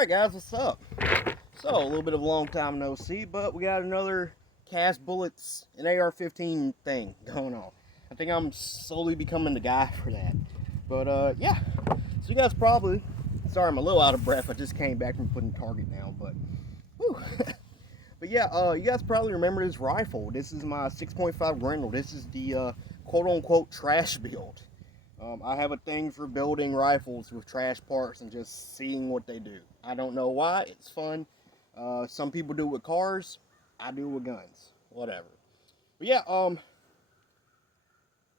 Alright guys, what's up? So, a little bit of a long time no see, but we got another cast bullets and AR-15 thing going on. I think I'm slowly becoming the guy for that. But yeah. So you guys probably, sorry I'm a little out of breath, I just came back from putting target down, but whew. But yeah, you guys probably remember this rifle. This is my 6.5 Grendel. This is the quote-unquote trash build. I have a thing for building rifles with trash parts and just seeing what they do. I don't know why. It's fun. Some people do it with cars. I do it with guns. Whatever. But yeah,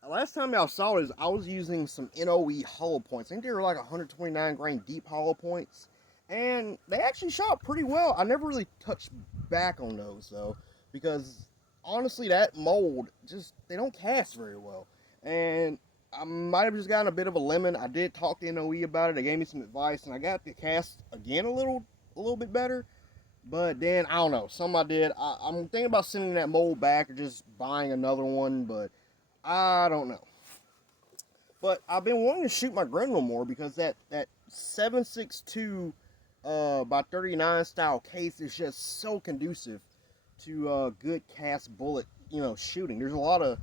last time y'all saw this, I was using some NOE hollow points. I think they were like 129 grain deep hollow points. And they actually shot pretty well. I never really touched back on those though. Because honestly, that mold, they don't cast very well. And I might have just gotten a bit of a lemon. I did talk to NOE about it. They gave me some advice, and I got the cast again a little bit better. But then I don't know. Something I did. I'm thinking about sending that mold back or just buying another one, but I don't know. But I've been wanting to shoot my Grendel more because that 7.62 by 39 style case is just so conducive to good cast bullet, shooting. There's a lot of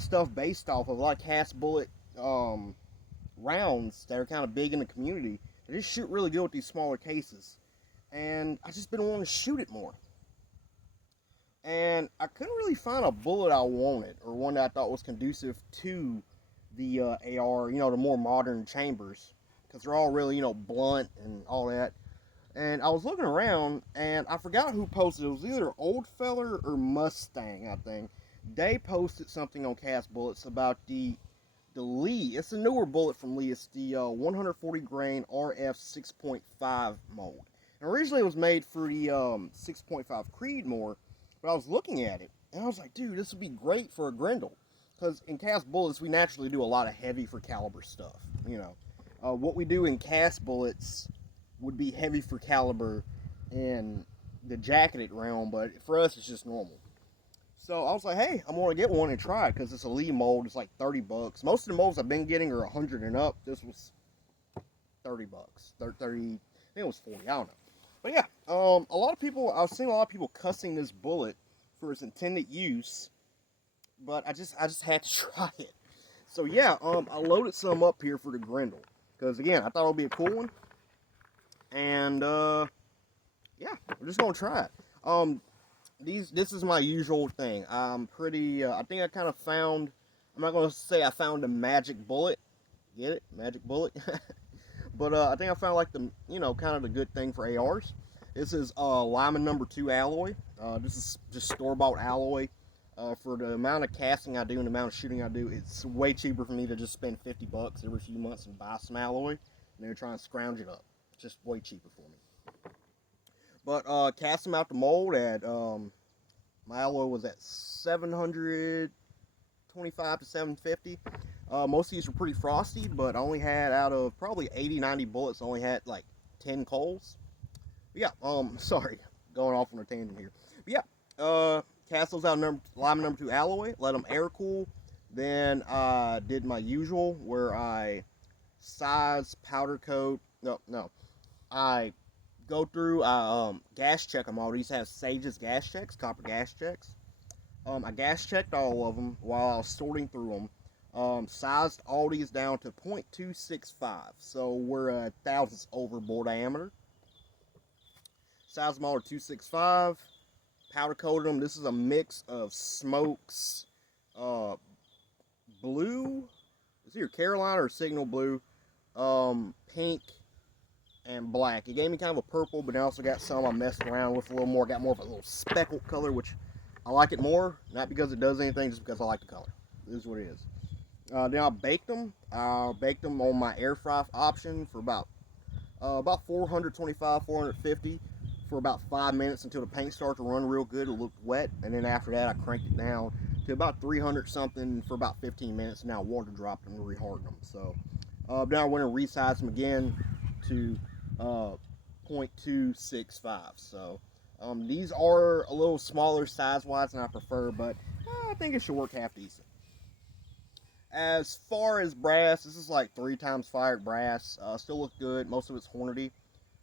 stuff based off of a lot of cast bullet rounds that are kind of big in the community. They just shoot really good with these smaller cases, and I just been wanting to shoot it more. And I couldn't really find a bullet I wanted or one that I thought was conducive to the AR, the more modern chambers, because they're all really blunt and all that. And I was looking around, and I forgot who posted. It was either Old Feller or Mustang, I think. They posted something on Cast Bullets about the Lee. It's a newer bullet from Lee. It's the 140 grain RF 6.5 mold. And originally it was made for the 6.5 Creedmore, but I was looking at it, and I was like, dude, this would be great for a Grendel. Because in Cast Bullets, we naturally do a lot of heavy for caliber stuff. What we do in Cast Bullets would be heavy for caliber in the jacketed realm, but for us, it's just normal. So I was like, hey, I'm going to get one and try it because it's a Lee mold. It's like $30. Most of the molds I've been getting are 100 and up. This was $30. 30, I think it was 40. I don't know. But yeah, I've seen a lot of people cussing this bullet for its intended use, but I just had to try it. So yeah, I loaded some up here for the Grendel because again, I thought it would be a cool one, and yeah, we're just gonna try it. This is my usual thing. I'm pretty. I think I kind of found. I'm not gonna say I found a magic bullet. Get it? Magic bullet. But I think I found like the kind of the good thing for ARs. This is Lyman #2 alloy. This is just store-bought alloy. For the amount of casting I do and the amount of shooting I do, it's way cheaper for me to just spend $50 every few months and buy some alloy. And they're trying to scrounge it up. It's just way cheaper for me. But cast them out the mold at my alloy was at 725 to 750. Most of these were pretty frosty, but I only had out of probably 80, 90 bullets, I only had like 10 coals. But yeah, sorry, going off on a tangent here. But yeah, cast those out Lyman #2 alloy, let them air cool. Then I did my usual where I size, powder coat. No. I go through, gas check them all. These have Sage's gas checks, copper gas checks. I gas checked all of them while I was sorting through them. Sized all these down to .265, so we're a thousandths over bore diameter. Sized them all to 265. Powder coated them. This is a mix of Smokes blue. It's either Carolina or Signal blue, pink, and black. It gave me kind of a purple, but I also got some I messed around with a little more. Got more of a little speckled color, which I like it more. Not because it does anything, just because I like the color. This is what it is. Then I baked them. I baked them on my air fry option for about 425, 450 for about 5 minutes until the paint started to run real good. It looked wet, and then after that, I cranked it down to about 300 something for about 15 minutes. And now water dropped them and rehardened them. So then I went and resized them again to .265. So these are a little smaller size-wise than I prefer, but I think it should work half decent. As far as brass, this is like 3 times fired brass. Still looks good. Most of it's Hornady.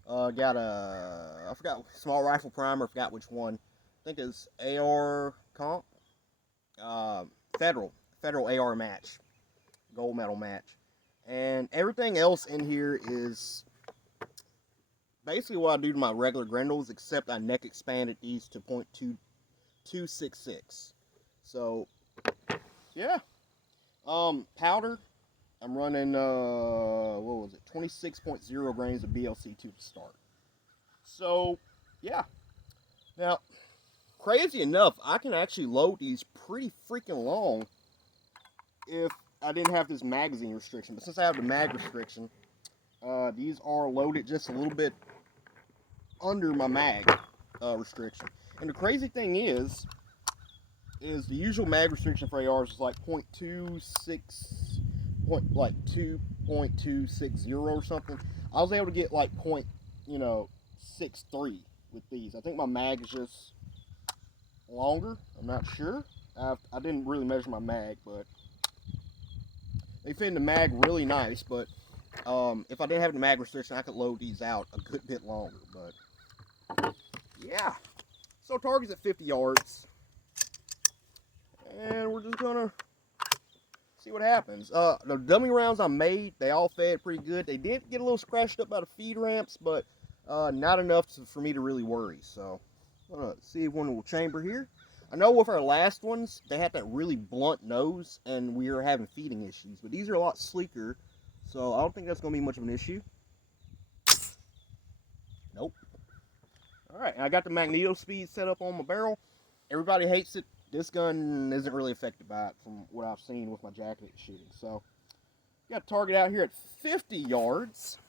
Got I forgot, small rifle primer. I forgot which one. I think it's AR comp. Uh, federal AR match, gold medal match, and everything else in here is basically what I do to my regular Grendels, except I neck expanded these to .2266. So yeah. Powder. I'm running what was it? 26.0 grains of BLC2 to start. So yeah. Now, crazy enough, I can actually load these pretty freaking long if I didn't have this magazine restriction. But since I have the mag restriction, these are loaded just a little bit under my mag restriction. And the crazy thing is the usual mag restriction for ARs is like 0.26, like 2.260 or something. I was able to get like 0.63 with these. I think my mag is just longer. I'm not sure. I didn't really measure my mag, but they fit in the mag really nice. But if I didn't have the mag restriction, I could load these out a good bit longer. But yeah, so target's at 50 yards, and we're just gonna see what happens. The dummy rounds I made, they all fed pretty good. They did get a little scratched up by the feed ramps, but not enough for me to really worry. So I'm gonna see if one will chamber here. I know with our last ones, they had that really blunt nose, and we were having feeding issues. But these are a lot sleeker, so I don't think that's gonna be much of an issue. Nope. All right, I got the magneto speed set up on my barrel. Everybody hates it. This gun isn't really affected by it from what I've seen with my jacket shooting. So, got a target out here at 50 yards.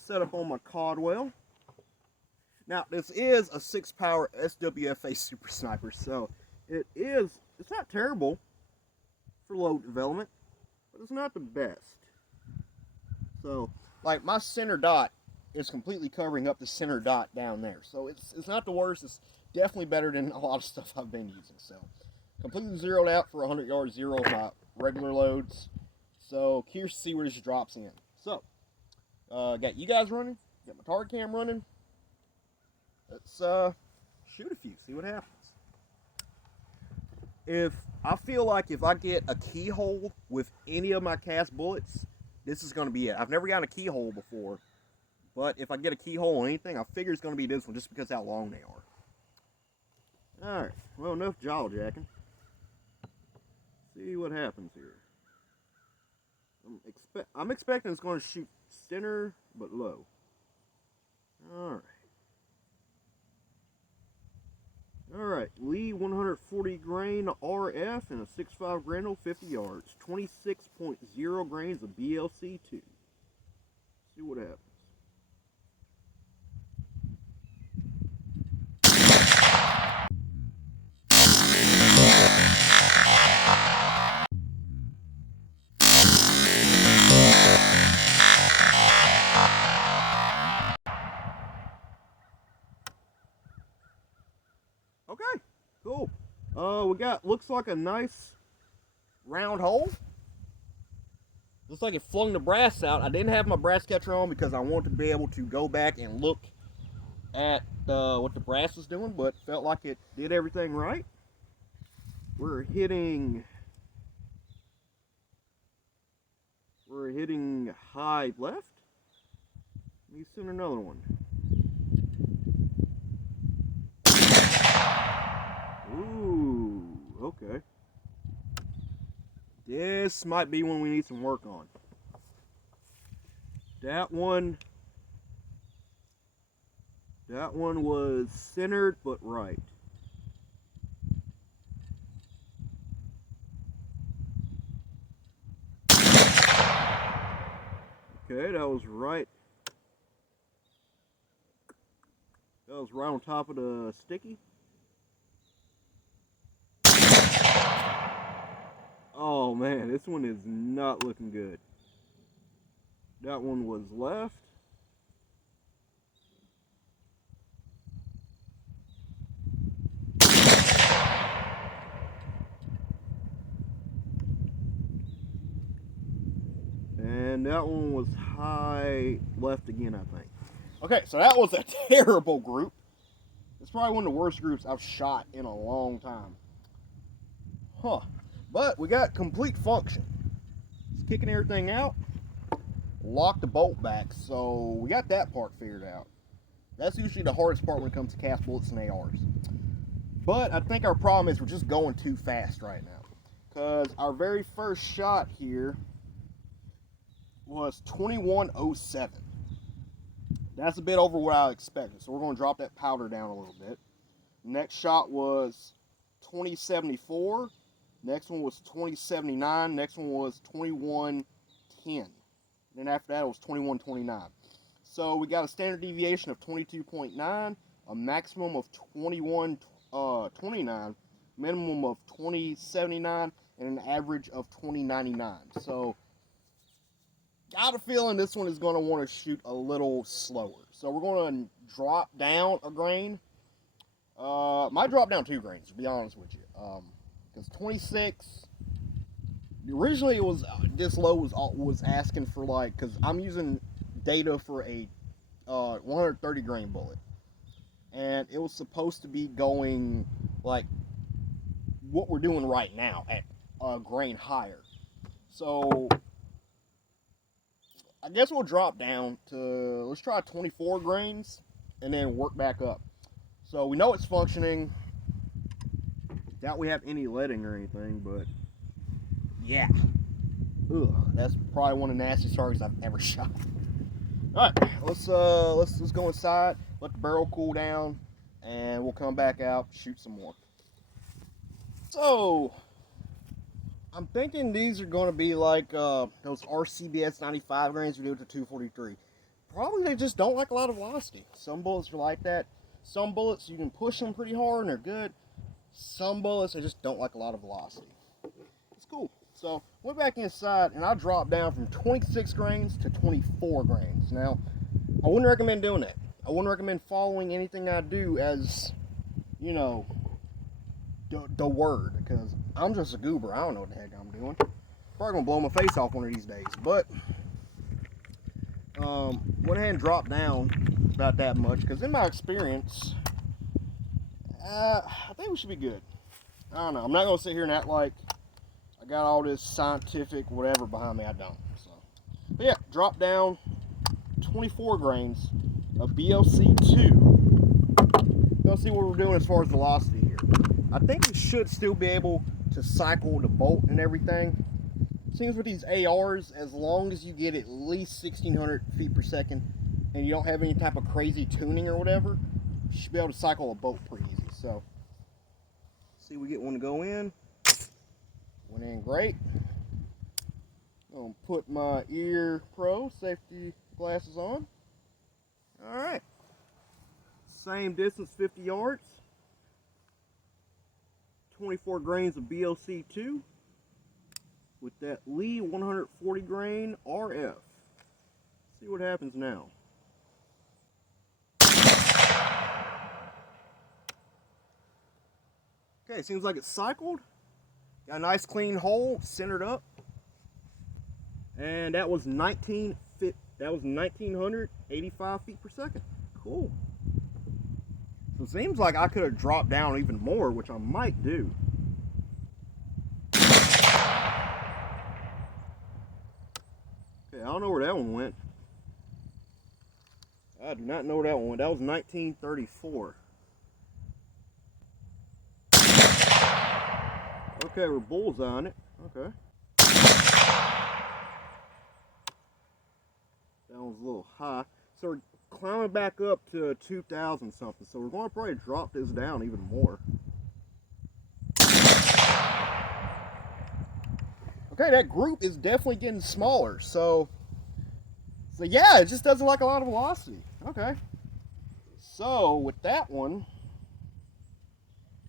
Set up on my Caldwell. Now, this is a 6-power SWFA Super Sniper, so it's not terrible for load development, but it's not the best. So, like, my center dot is completely covering up the center dot down there. So, it's not the worst. It's definitely better than a lot of stuff I've been using. So, completely zeroed out for 100 yards, zero of my regular loads. So, curious to see where this drops in. So, got you guys running, got my target cam running. Let's shoot a few, see what happens. I feel like if I get a keyhole with any of my cast bullets, this is going to be it. I've never gotten a keyhole before, but if I get a keyhole on anything, I figure it's going to be this one just because of how long they are. Alright, well, enough jaw jacking. See what happens here. I'm expecting it's going to shoot center, but low. Alright. Alright, Lee 140 grain RF and a 6.5 Grendel, 50 yards. 26.0 grains of BLC2. See what happens. Okay, cool. We got, looks like a nice round hole. Looks like it flung the brass out. I didn't have my brass catcher on because I wanted to be able to go back and look at what the brass was doing, but felt like it did everything right. We're hitting high left. Let me send another one. Ooh, okay. This might be one we need some work on. That one was centered but right. Okay, that was right. That was right on top of the sticky. Oh man, this one is not looking good. That one was left. And that one was high left again, I think. Okay, so that was a terrible group. It's probably one of the worst groups I've shot in a long time. Huh. But we got complete function. It's kicking everything out. Lock the bolt back, so we got that part figured out. That's usually the hardest part when it comes to cast bullets and ARs. But I think our problem is we're just going too fast right now. Because our very first shot here was 2107. That's a bit over what I expected, so we're going to drop that powder down a little bit. Next shot was 2074. Next one was 2079. Next one was 2110. Then after that, it was 2129. So we got a standard deviation of 22.9, a maximum of 2129, minimum of 2079, and an average of 2099. So got a feeling this one is going to want to shoot a little slower. So we're going to drop down a grain. Might drop down 2 grains, to be honest with you. Because 26, originally it was, this low was asking for like, because I'm using data for a 130 grain bullet. And it was supposed to be going like what we're doing right now at a grain higher. So I guess we'll drop down to, let's try 24 grains and then work back up. So we know it's functioning. Doubt we have any leading or anything, but yeah. Ugh, that's probably one of the nastiest targets I've ever shot. Alright, let's go inside, let the barrel cool down, and we'll come back out, shoot some more. So I'm thinking these are going to be like those RCBS 95 grains we do to 243. Probably they just don't like a lot of velocity. Some bullets are like that. Some bullets you can push them pretty hard and they're good. Some bullets they just don't like a lot of velocity. It's cool. So went back inside and I dropped down from 26 grains to 24 grains. Now I wouldn't recommend doing that. I wouldn't recommend following anything I do as, you know, the word, because I'm just a goober. I don't know what the heck I'm doing. Probably gonna blow my face off one of these days. But went ahead and dropped down about that much because in my experience, I think we should be good. I don't know. I'm not gonna sit here and act like I got all this scientific whatever behind me. I don't. So, but yeah, drop down 24 grains of BLC2. Let's see what we're doing as far as velocity here. I think we should still be able to cycle the bolt and everything. Seems with these ARs, as long as you get at least 1600 feet per second and you don't have any type of crazy tuning or whatever, you should be able to cycle a bolt pretty easy. So, see, we get one to go in. Went in great. I'm gonna put my Ear Pro safety glasses on. All right. Same distance, 50 yards. 24 grains of BLC2 with that Lee 140 grain RF. See what happens now. Okay, seems like it's cycled. Got a nice clean hole, centered up. And that was 1985 feet per second. Cool. So it seems like I could have dropped down even more, which I might do. Okay, I don't know where that one went. I do not know where that one went. That was 1934. Okay, we're bullseyeing it. Okay. That one's a little high. So we're climbing back up to 2,000 something. So we're going to probably drop this down even more. Okay, that group is definitely getting smaller. So yeah, it just doesn't like a lot of velocity. Okay. So with that one,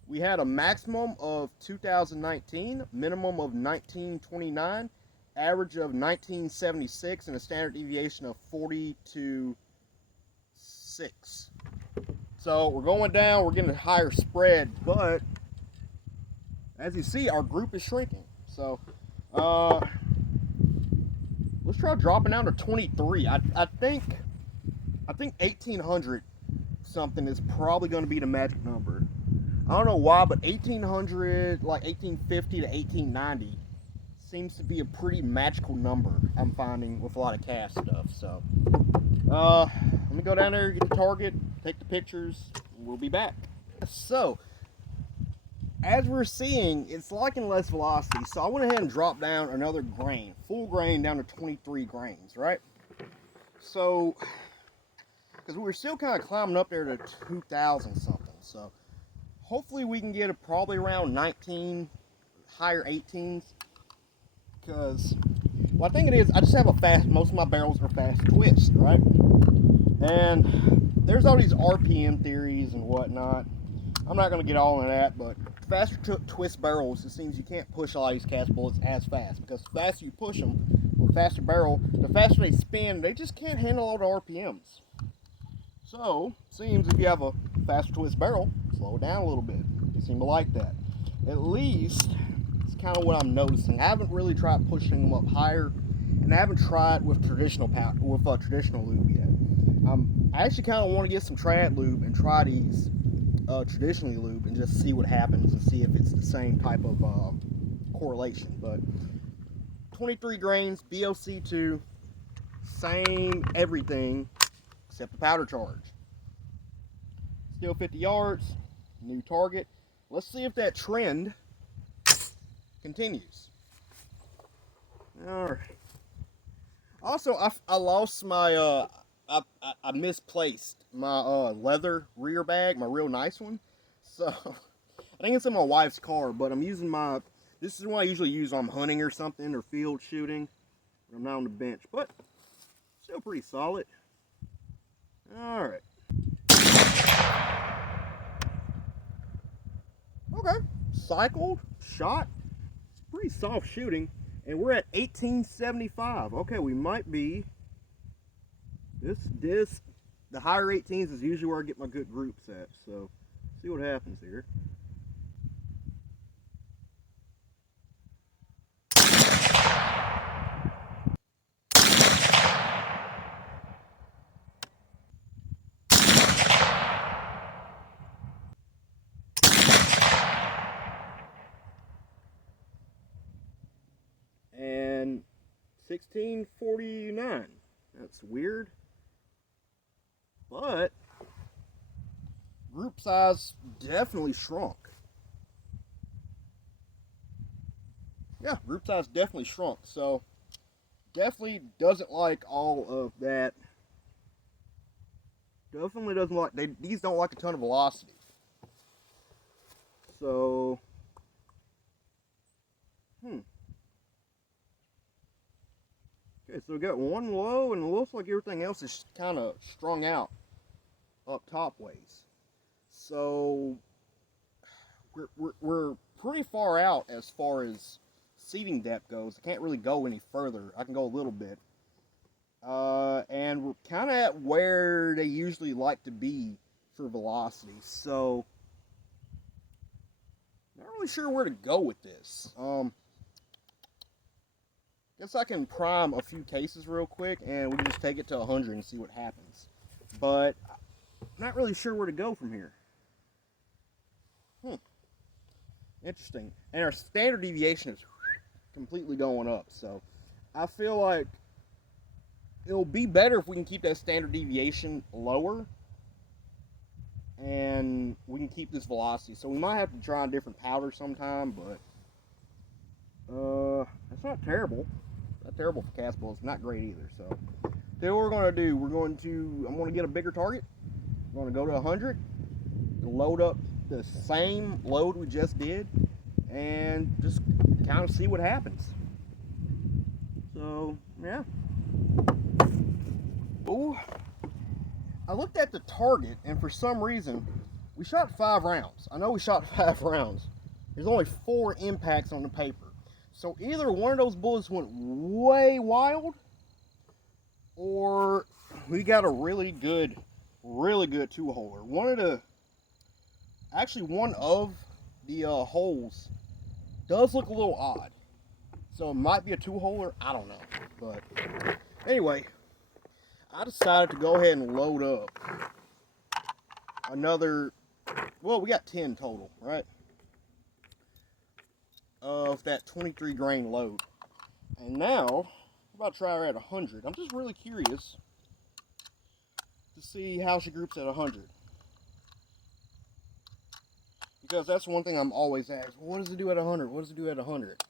we had a maximum of 2019, minimum of 1929, average of 1976, and a standard deviation of 40 to 6. So we're going down, we're getting a higher spread, but as you see, our group is shrinking. So let's try dropping down to 23. I think I think 1800 something is probably going to be the magic number. I don't know why, but 1800, like 1850 to 1890, seems to be a pretty magical number I'm finding with a lot of cast stuff. So, let me go down there, get the target, take the pictures, and we'll be back. So, as we're seeing, it's liking less velocity, so I went ahead and dropped down another grain, full grain down to 23 grains, right? So, because we were still kind of climbing up there to 2,000 something, so hopefully we can get it probably around 19, higher 18s, because, well, I think it is, I just have a fast, most of my barrels are fast twist, right? And there's all these RPM theories and whatnot. I'm not going to get all into that, but faster twist barrels, it seems you can't push a lot of these cast bullets as fast, because the faster you push them with faster barrel, the faster they spin, they just can't handle all the RPMs. So, it seems if you have a faster twist barrel, slow it down a little bit. They seem to like that. At least, it's kind of what I'm noticing. I haven't really tried pushing them up higher, and I haven't tried with traditional traditional lube yet. I actually kind of want to get some trad lube and try these traditionally lube and just see what happens and see if it's the same type of correlation. But 23 grains, BOC2, same everything except the powder charge. Still 50 yards, new target. Let's see if that trend continues. All right. Also, I lost my I misplaced my leather rear bag, my real nice one. So I think it's in my wife's car, but I'm using this is what I usually use when I'm hunting or something or field shooting. I'm not on the bench, but still pretty solid. All right. Okay, cycled, shot. It's pretty soft shooting, and we're at 1875. Okay, we might be. The higher 18s is usually where I get my good groups at, so see what happens here. And 1649. That's weird. But group size definitely shrunk. Yeah, group size definitely shrunk. So definitely doesn't like all of that. Definitely doesn't like, these don't like a ton of velocity. So, okay, so we got one low, and it looks like everything else is kind of strung out up top ways. So we're pretty far out as far as seating depth goes. I can't really go any further. I can go a little bit. And we're kind of at where they usually like to be for velocity. So not really sure where to go with this. Guess I can prime a few cases real quick, and we can just take it to 100 and see what happens. But I'm not really sure where to go from here. Interesting. And our standard deviation is completely going up. So I feel like it'll be better if we can keep that standard deviation lower, and we can keep this velocity. So we might have to try a different powder sometime, but that's not terrible. Not terrible for cast bullets. Not great either. So then what we're going to do, I'm going to get a bigger target. I'm going to go to 100, load up the same load we just did, and just kind of see what happens. So yeah. Ooh, I looked at the target, and for some reason, we shot 5 rounds. I know we shot 5 rounds. There's only 4 impacts on the paper. So either one of those bullets went way wild, or we got a really good 2-holer. One of the holes does look a little odd. So it might be a 2-holer, I don't know. But anyway, I decided to go ahead and load up another, well, we got 10 total, right? Of that 23 grain load. And now, I'm about to try her at 100. I'm just really curious to see how she groups at 100. Because that's one thing I'm always asked. What does it do at 100? What does it do at 100?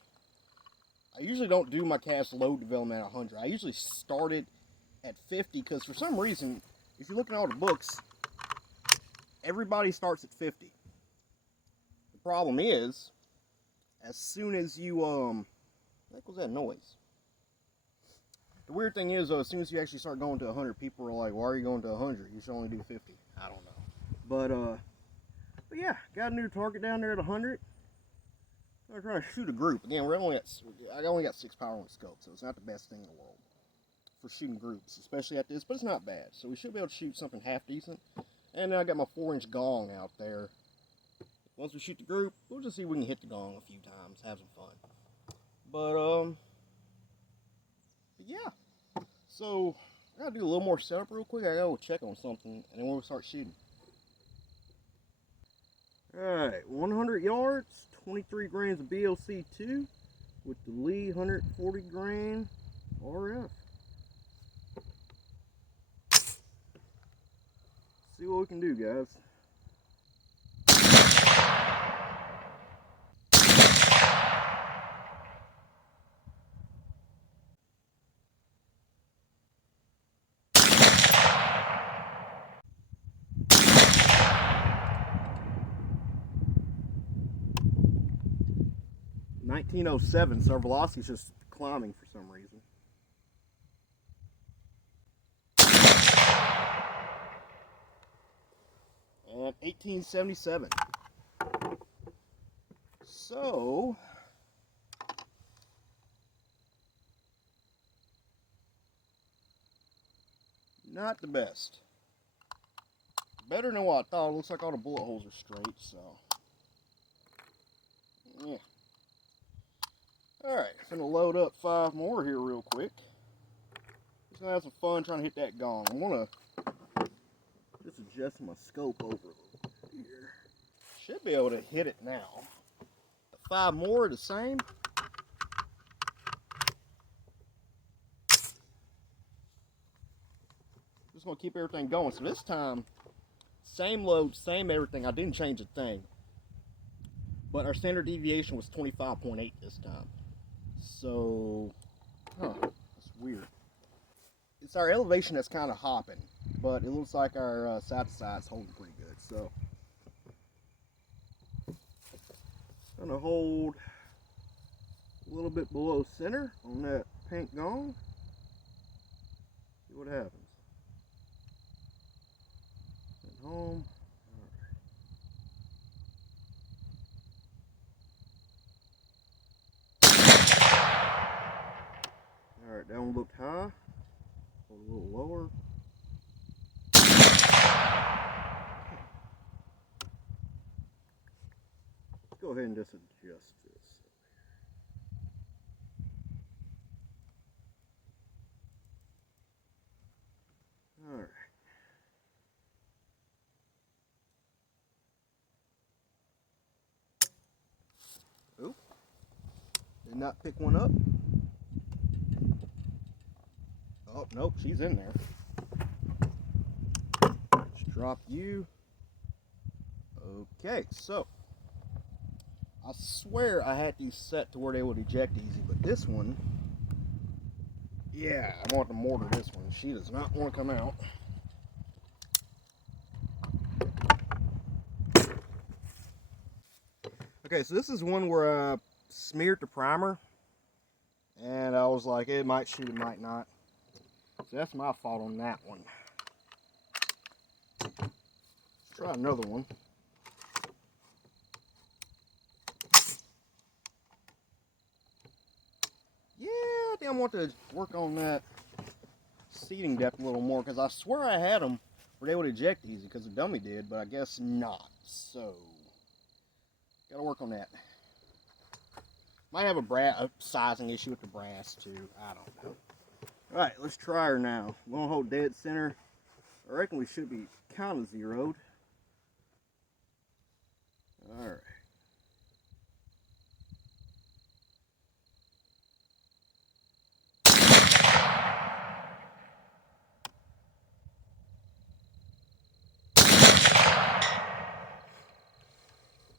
I usually don't do my cast load development at 100. I usually start it at 50 because for some reason, if you look at all the books, everybody starts at 50. The problem is, as soon as you, what was that noise? The weird thing is, though, as soon as you actually start going to 100, people are like, why are you going to 100? You should only do 50. I don't know. But yeah, got a new target down there at 100. I'm trying to shoot a group. Again, I only got 6 power on the scope, so it's not the best thing in the world for shooting groups, especially at this, but it's not bad. So we should be able to shoot something half decent. And then I got my 4-inch gong out there. Once we shoot the group, we'll just see if we can hit the gong a few times, have some fun. But yeah. So I gotta do a little more setup real quick. I gotta go check on something, and then we'll start shooting. Alright, 100 yards, 23 grains of BLC2 with the Lee 140 grain RF. See what we can do, guys. $19.07, so our velocity's just climbing for some reason. And 1877. So not the best. Better than what I thought. It looks like all the bullet holes are straight, so yeah. Alright, gonna load up 5 more here real quick. Just gonna have some fun trying to hit that gong. I'm gonna just adjust my scope over a little bit here. Should be able to hit it now. The 5 more are the same. Just gonna keep everything going. So this time, same load, same everything. I didn't change a thing. But our standard deviation was 25.8 this time. So, that's weird. It's our elevation that's kind of hopping, but it looks like our side to side's holding pretty good. So, gonna hold a little bit below center on that pink gong. See what happens. At home. Alright, that one looked high. Hold a little lower. Let's go ahead and just adjust this. Alright. Oop. Did not pick one up. Oh, nope, she's in there. Just drop you. Okay, so I swear I had these set to where they would eject easy, but this one, yeah, I want to mortar this one. She does not want to come out. Okay, so this is one where I smeared the primer, and I was like, it might shoot, it might not. So that's my fault on that one. Let's try another one. Yeah, I think I want to work on that seating depth a little more, because I swear I had them where they would eject easy, because the dummy did, but I guess not. So, gotta work on that. Might have a sizing issue with the brass too. I don't know. Alright, let's try her now. We're gonna hold dead center. I reckon we should be kind of zeroed. Alright.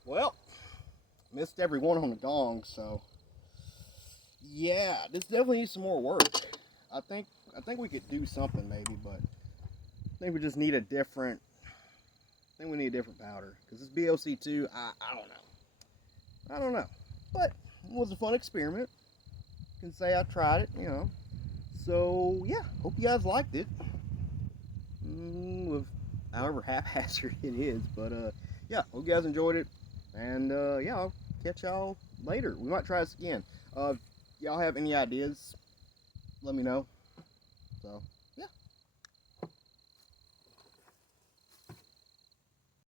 Well, missed every one on the gong, so yeah, this definitely needs some more work. I think we could do something maybe, but I think we just need a different. I think we need a different powder because this BLC2, I don't know, but it was a fun experiment. Can say I tried it, you know. So yeah, hope you guys liked it. With however haphazard it is, but yeah, hope you guys enjoyed it, and yeah, I'll catch y'all later. We might try this again. If y'all have any ideas, let me know. So.